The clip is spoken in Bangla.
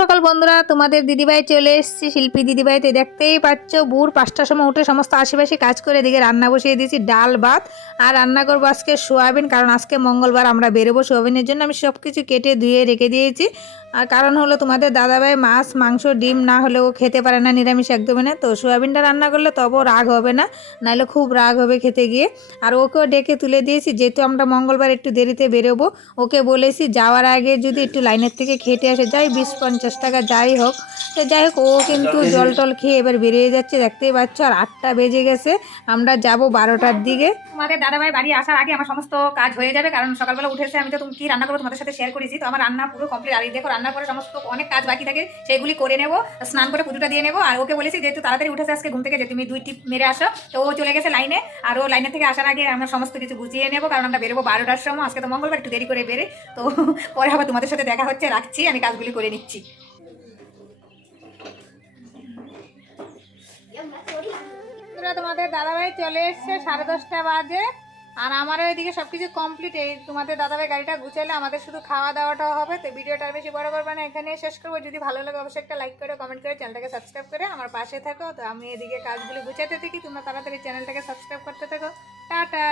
সকাল বন্ধুরা, তোমাদের দিদিভাই চলে এসেছি শিল্পী দিদিভাইতে। দেখতেই পাচ্ছ ভোর 5টার সময় উঠে সমস্ত আশেপাশে কাজ করে দিকে রান্না বসিয়ে দিয়েছি, ডাল ভাত। আর রান্না করবো আজকে সোয়াবিন, কারণ আজকে মঙ্গলবার আমরা বেরোবো সোয়াবিনের জন্য। আমি সব কিছু কেটে ধুয়ে রেখে দিয়েছি। আর কারণ হলো তোমাদের দাদাভাই মাছ মাংস ডিম না হলেও খেতে পারে না, নিরামিষ একদমই না। তো সোয়াবিনটা রান্না করলে তবুও রাগ হবে না, নাহলে খুব রাগ হবে খেতে গিয়ে। আর ওকেও ডেকে তুলে দিয়েছি, যেহেতু আমরা মঙ্গলবার একটু দেরিতে বেরোবো। ওকে বলেছি যাওয়ার আগে যদি একটু লাইনের থেকে খেটে আসে, যাই 20-50 টাকা যাই হোক। তো যাই হোক, ও কিন্তু জল টল খেয়ে এবার বেরিয়ে যাচ্ছে, দেখতেই পাচ্ছ। আর 8টা বেজে গেছে, আমরা যাব 12টার দিকে। তোমাদের দাদাভাই বাড়ি আসার আগে আমার সমস্ত কাজ হয়ে যাবে, কারণ সকালবেলা উঠেছে। আমি তো তুমি কি রান্না করবো তোমাদের সাথে শেয়ার করেছি, তো আমার রান্না পুরো কমপ্লিট। আর দেখো রান্নার পরে সমস্ত অনেক কাজ বাকি থাকে, সেগুলি করে নেবো, স্নান করে পুজোটা দিয়ে নেবো। আর ওকে বলেছি যেহেতু তাড়াতাড়ি উঠেছে আজকে ঘুম থেকে, যে তুমি 2 টিপ মেরে আসো। তো ও চলে গেছে লাইনে, আর ও লাইনের থেকে আসার আগে আমরা সমস্ত কিছু গুছিয়ে নেবো, কারণ আমরা বেরোবো 12টার সময়। আজকে তো মঙ্গলবার, একটু দেরি করে বেরে। তো পরে আবার তোমাদের সাথে দেখা হচ্ছে, রাখছি, আমি কাজগুলি করে নিচ্ছি। তোমাদের দাদাভাই চলে এসছে, 10:30 বাজে। আর আমারও এদিকে সবকিছু কমপ্লিট। এই তোমাদের দাদাভাই গাড়িটা গুছালে আমাদের শুধু খাওয়া দাওয়াটা হবে। তো ভিডিওটা বেশি বড় করবে না, এখানে শেষ করবো। যদি ভালো লাগে অবশ্যই একটা লাইক করে কমেন্ট করে চ্যানেলটাকে সাবস্ক্রাইব করে আমার পাশে থাকো। তো আমি এদিকে কাজগুলো গুছাতে থাকি, তোমরা তাড়াতাড়ি চ্যানেলটাকে সাবস্ক্রাইব করতে থাকো। টাটা।